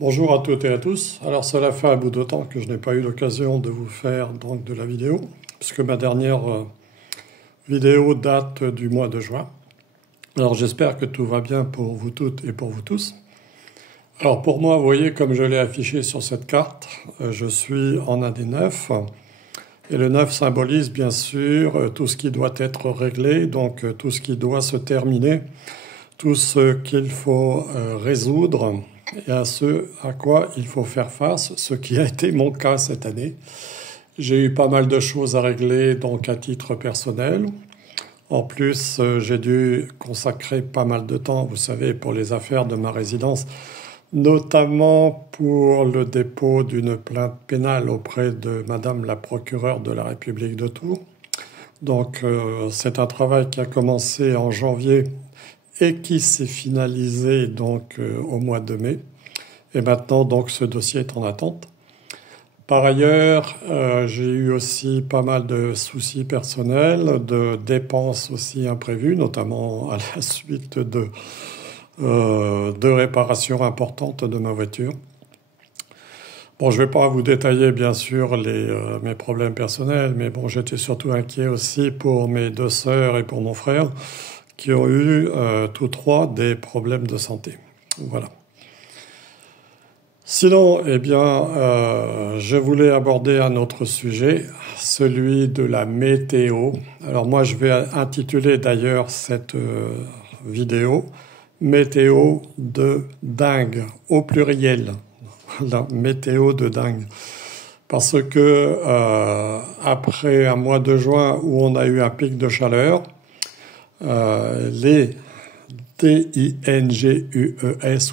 Bonjour à toutes et à tous. Alors cela fait un bout de temps que je n'ai pas eu l'occasion de vous faire donc de la vidéo, puisque ma dernière vidéo date du mois de juin. Alors j'espère que tout va bien pour vous toutes et pour vous tous. Alors pour moi, vous voyez comme je l'ai affiché sur cette carte, je suis en année 9. Et le 9 symbolise bien sûr tout ce qui doit être réglé, donc tout ce qui doit se terminer, tout ce qu'il faut résoudre et à ce à quoi il faut faire face, ce qui a été mon cas cette année. J'ai eu pas mal de choses à régler donc à titre personnel. En plus, j'ai dû consacrer pas mal de temps, vous savez, pour les affaires de ma résidence, notamment pour le dépôt d'une plainte pénale auprès de Madame la procureure de la République de Tours. Donc c'est un travail qui a commencé en janvier et qui s'est finalisé donc au mois de mai. Et maintenant donc ce dossier est en attente. Par ailleurs, j'ai eu aussi pas mal de soucis personnels, de dépenses aussi imprévues, notamment à la suite de réparations importantes de ma voiture. Bon, je ne vais pas vous détailler bien sûr mes problèmes personnels, mais bon, j'étais surtout inquiet aussi pour mes deux sœurs et pour mon frère qui ont eu tous trois des problèmes de santé. Voilà. Sinon, eh bien, je voulais aborder un autre sujet, celui de la météo. Alors moi, je vais intituler d'ailleurs cette vidéo « Météo de dingue » au pluriel. La météo de dingue. Parce que après un mois de juin où on a eu un pic de chaleur, les DINGUES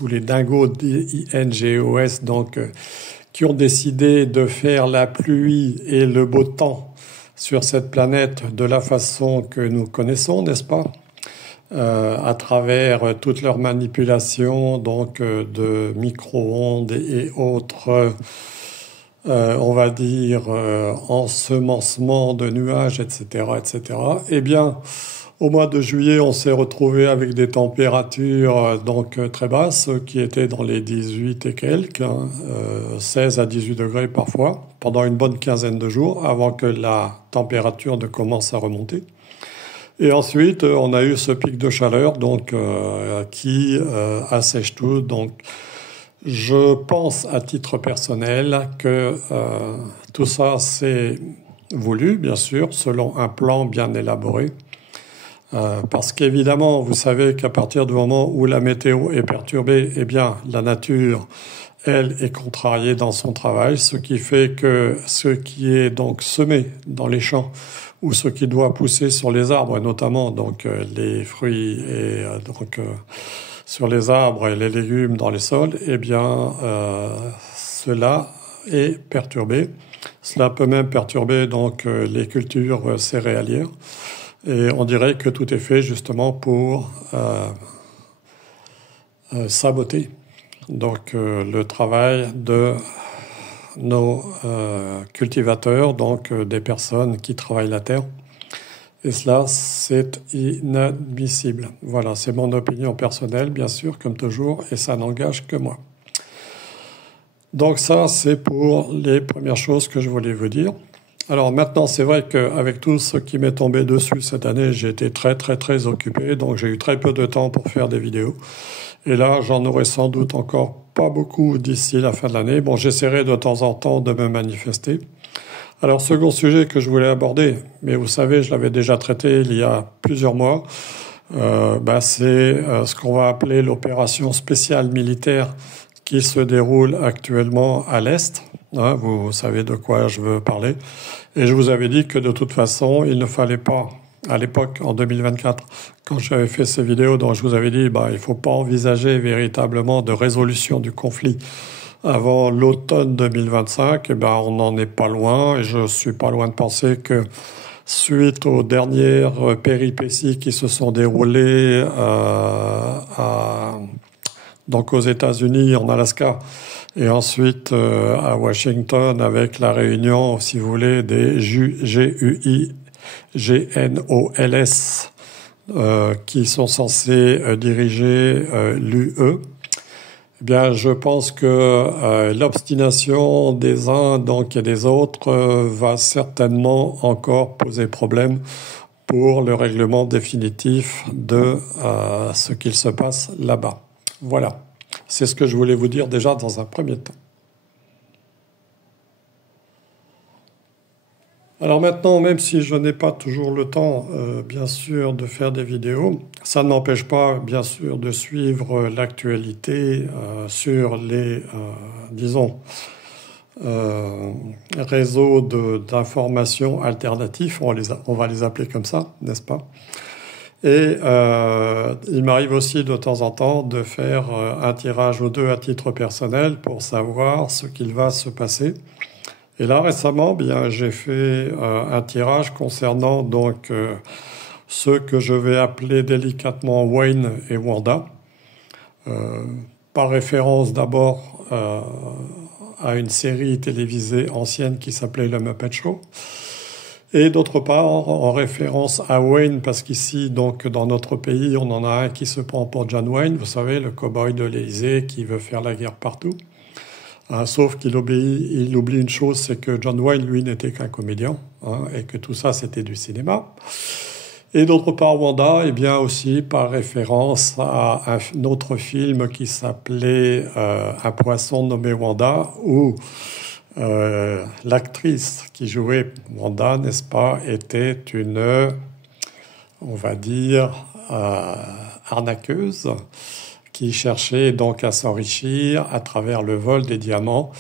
ou les dingos DINGOS donc qui ont décidé de faire la pluie et le beau temps sur cette planète de la façon que nous connaissons, n'est-ce pas? À travers toutes leurs manipulations donc de micro-ondes et autres on va dire ensemencement de nuages, etc., etc. Eh bien, au mois de juillet, on s'est retrouvé avec des températures donc très basses qui étaient dans les 18 et quelques, 16 à 18 degrés parfois, pendant une bonne quinzaine de jours avant que la température ne commence à remonter. Et ensuite, on a eu ce pic de chaleur donc qui assèche tout. Donc, je pense à titre personnel que tout ça c'est voulu, bien sûr, selon un plan bien élaboré. Parce qu'évidemment, vous savez qu'à partir du moment où la météo est perturbée, eh bien, la nature, elle, est contrariée dans son travail, ce qui fait que ce qui est donc semé dans les champs ou ce qui doit pousser sur les arbres, notamment donc les fruits et donc sur les arbres et les légumes dans les sols, eh bien, cela est perturbé. Cela peut même perturber donc les cultures céréalières. Et on dirait que tout est fait justement pour saboter donc le travail de nos cultivateurs, donc des personnes qui travaillent la terre. Et cela, c'est inadmissible. Voilà, c'est mon opinion personnelle, bien sûr, comme toujours, et ça n'engage que moi. Donc ça, c'est pour les premières choses que je voulais vous dire. Alors maintenant, c'est vrai qu'avec tout ce qui m'est tombé dessus cette année, j'ai été très occupé, donc j'ai eu très peu de temps pour faire des vidéos. Et là, j'en aurai sans doute encore pas beaucoup d'ici la fin de l'année. Bon, j'essaierai de temps en temps de me manifester. Alors, second sujet que je voulais aborder, mais vous savez, je l'avais déjà traité il y a plusieurs mois, c'est ce qu'on va appeler l'opération spéciale militaire qui se déroule actuellement à l'Est. Hein, vous savez de quoi je veux parler. Et je vous avais dit que de toute façon, il ne fallait pas, à l'époque, en 2024, quand j'avais fait ces vidéos dont je vous avais dit, il ne faut pas envisager véritablement de résolution du conflit avant l'automne 2025, on n'en est pas loin. Et je suis pas loin de penser que suite aux dernières péripéties qui se sont déroulées donc aux États-Unis, en Alaska, et ensuite à Washington avec la réunion, si vous voulez, des GUI-GNOLS qui sont censés diriger l'UE. Eh bien, je pense que l'obstination des uns donc et des autres va certainement encore poser problème pour le règlement définitif de ce qu'il se passe là-bas. Voilà, c'est ce que je voulais vous dire déjà dans un premier temps. Alors maintenant, même si je n'ai pas toujours le temps, bien sûr, de faire des vidéos, ça ne m'empêche pas, bien sûr, de suivre l'actualité sur les, disons, réseaux d'information alternatifs, on va les appeler comme ça, n'est-ce pas? Et il m'arrive aussi de temps en temps de faire un tirage ou deux à titre personnel pour savoir ce qu'il va se passer. Et là récemment, bien, j'ai fait un tirage concernant donc ceux que je vais appeler délicatement Wayne et Wanda, par référence d'abord à une série télévisée ancienne qui s'appelait Le Muppet Show. Et d'autre part, en référence à Wayne, parce qu'ici, donc, dans notre pays, on en a un qui se prend pour John Wayne, vous savez, le cow-boy de l'Élysée qui veut faire la guerre partout. Sauf qu'il oublie une chose, c'est que John Wayne, lui, n'était qu'un comédien, et que tout ça, c'était du cinéma. Et d'autre part, Wanda, eh bien aussi par référence à un autre film qui s'appelait Un poisson nommé Wanda, où l'actrice qui jouait Wanda, n'est-ce pas, était une, on va dire, arnaqueuse qui cherchait donc à s'enrichir à travers le vol des diamants.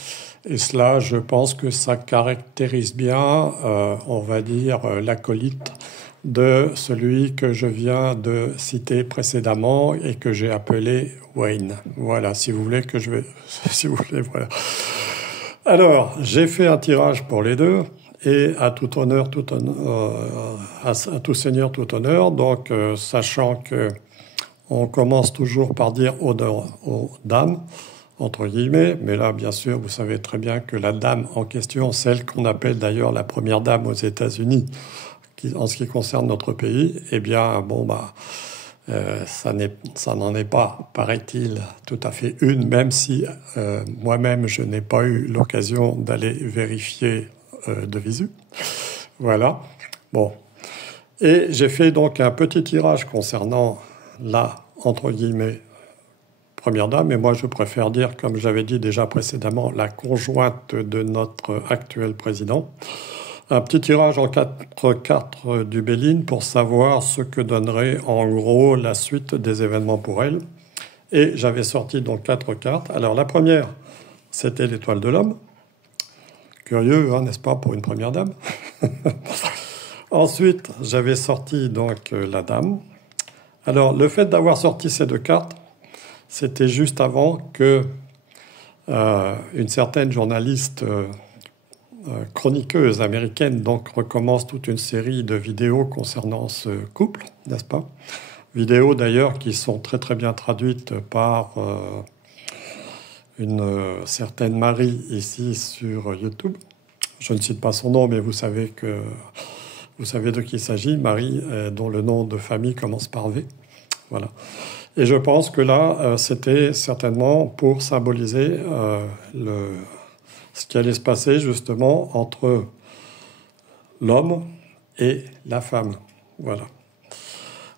Et cela, je pense que ça caractérise bien, on va dire, l'acolyte de celui que je viens de citer précédemment et que j'ai appelé Wayne. Voilà, si vous voulez que je vais, si vous voulez, voilà. Alors, j'ai fait un tirage pour les deux et à tout honneur, à tout seigneur, tout honneur. Donc, sachant que on commence toujours par dire aux dames, entre guillemets, mais là, bien sûr, vous savez très bien que la dame en question, celle qu'on appelle d'ailleurs la première dame aux États-Unis, en ce qui concerne notre pays, eh bien, bon, ça n'en est pas, paraît-il, tout à fait une, même si moi-même, je n'ai pas eu l'occasion d'aller vérifier de visu. Voilà. Bon. Et j'ai fait donc un petit tirage concernant la, entre guillemets, première dame, et moi je préfère dire, comme j'avais dit déjà précédemment, la conjointe de notre actuel président. Un petit tirage en 4 cartes du Béline pour savoir ce que donnerait en gros la suite des événements pour elle. Et j'avais sorti donc 4 cartes. Alors la première, c'était l'étoile de l'homme. Curieux, hein, n'est-ce pas, pour une première dame. Ensuite, j'avais sorti donc la dame. Alors le fait d'avoir sorti ces 2 cartes, c'était juste avant que une certaine journaliste chroniqueuse américaine donc recommence toute une série de vidéos concernant ce couple, n'est-ce pas? Vidéos d'ailleurs qui sont très très bien traduites par une certaine Marie ici sur YouTube. Je ne cite pas son nom, mais vous savez de qui il s'agit, Marie, dont le nom de famille commence par V. Voilà. Et je pense que là, c'était certainement pour symboliser ce qui allait se passer justement entre l'homme et la femme. Voilà.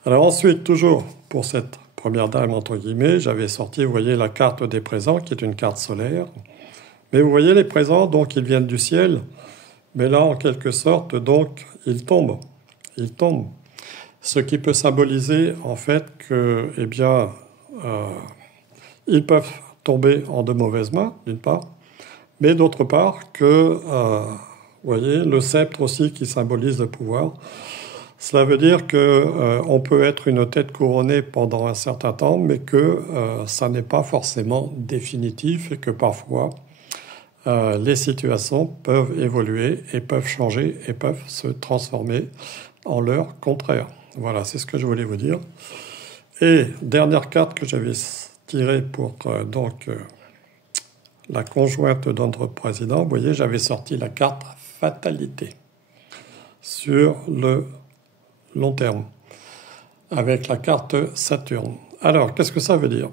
Alors ensuite, toujours pour cette première dame, entre guillemets, j'avais sorti, vous voyez, la carte des présents, qui est une carte solaire. Mais vous voyez les présents, donc ils viennent du ciel. Mais là, en quelque sorte, donc, ils tombent. Ils tombent. Ce qui peut symboliser, en fait, que, eh bien, ils peuvent tomber en de mauvaises mains, d'une part, mais d'autre part que, vous voyez, le sceptre aussi qui symbolise le pouvoir. Cela veut dire que on peut être une tête couronnée pendant un certain temps, mais que ça n'est pas forcément définitif et que parfois les situations peuvent évoluer et peuvent changer et peuvent se transformer en leur contraire. Voilà, c'est ce que je voulais vous dire. Et dernière carte que j'avais tirée pour la conjointe de notre président, vous voyez, j'avais sorti la carte fatalité sur le long terme avec la carte Saturne. Alors, qu'est-ce que ça veut dire?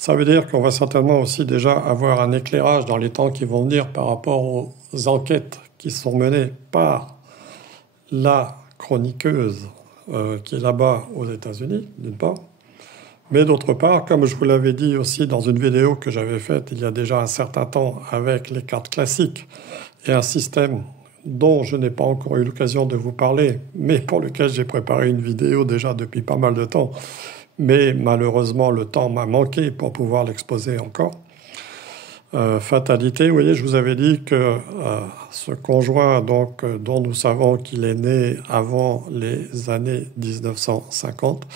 Ça veut dire qu'on va certainement aussi déjà avoir un éclairage dans les temps qui vont venir par rapport aux enquêtes qui sont menées par la chroniqueuse qui est là-bas aux États-Unis, d'une part. Mais d'autre part, comme je vous l'avais dit aussi dans une vidéo que j'avais faite il y a déjà un certain temps avec les cartes classiques et un système dont je n'ai pas encore eu l'occasion de vous parler, mais pour lequel j'ai préparé une vidéo déjà depuis pas mal de temps, mais malheureusement le temps m'a manqué pour pouvoir l'exposer encore. Fatalité, vous voyez, je vous avais dit que ce conjoint donc, dont nous savons qu'il est né avant les années 1950,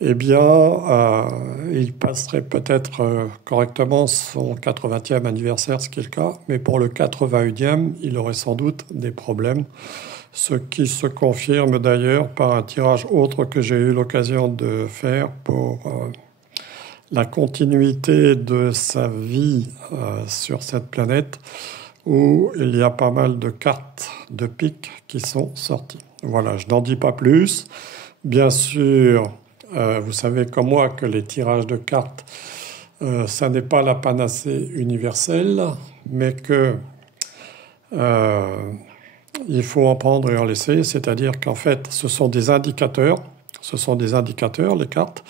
eh bien, il passerait peut-être correctement son 80e anniversaire, ce qui est le cas, mais pour le 81e, il aurait sans doute des problèmes, ce qui se confirme d'ailleurs par un tirage autre que j'ai eu l'occasion de faire pour la continuité de sa vie sur cette planète, où il y a pas mal de cartes de pique qui sont sorties. Voilà, je n'en dis pas plus. Bien sûr, vous savez comme moi que les tirages de cartes, ça n'est pas la panacée universelle, mais que il faut en prendre et en laisser, c'est-à-dire qu'en fait, ce sont des indicateurs, les cartes.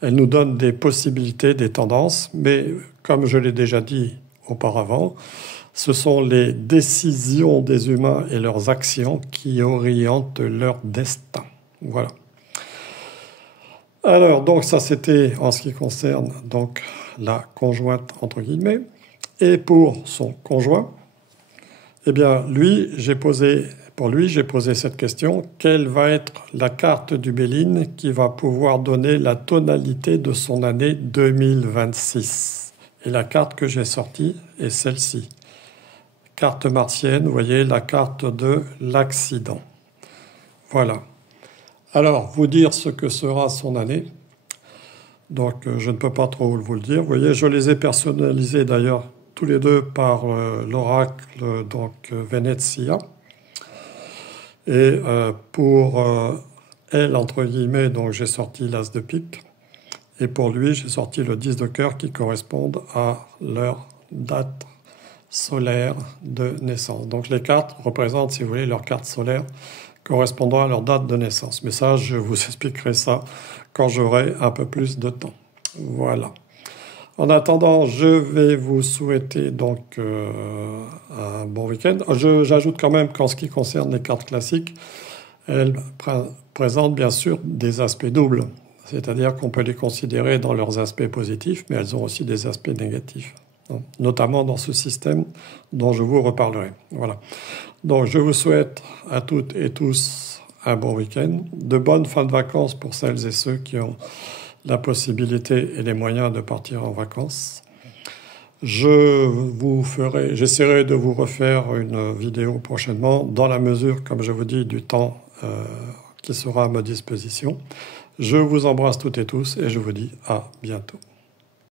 Elles nous donnent des possibilités, des tendances, mais comme je l'ai déjà dit auparavant, ce sont les décisions des humains et leurs actions qui orientent leur destin. Voilà. Alors, donc ça c'était en ce qui concerne donc la conjointe entre guillemets. Et pour son conjoint, eh bien pour lui j'ai posé cette question: quelle va être la carte du Béline qui va pouvoir donner la tonalité de son année 2026? Et la carte que j'ai sortie est celle-ci. Carte martienne, vous voyez, la carte de l'accident. Voilà. Alors, vous dire ce que sera son année. Donc, je ne peux pas trop vous le dire. Vous voyez, je les ai personnalisés d'ailleurs tous les deux par l'oracle donc Venezia. Et pour elle, entre guillemets, donc j'ai sorti l'as de pique. Et pour lui, j'ai sorti le 10 de cœur qui correspondent à leur date solaire de naissance. Donc les cartes représentent, si vous voulez, leur carte solaire correspondant à leur date de naissance. Mais ça, je vous expliquerai ça quand j'aurai un peu plus de temps. Voilà. En attendant, je vais vous souhaiter donc un bon week-end. J'ajoute quand même qu'en ce qui concerne les cartes classiques, elles présentent bien sûr des aspects doubles. C'est-à-dire qu'on peut les considérer dans leurs aspects positifs, mais elles ont aussi des aspects négatifs, notamment dans ce système dont je vous reparlerai. Voilà. Donc je vous souhaite à toutes et tous un bon week-end, de bonnes fins de vacances pour celles et ceux qui ont la possibilité et les moyens de partir en vacances. J'essaierai de vous refaire une vidéo prochainement, dans la mesure, comme je vous dis, du temps qui sera à ma disposition. Je vous embrasse toutes et tous et je vous dis à bientôt.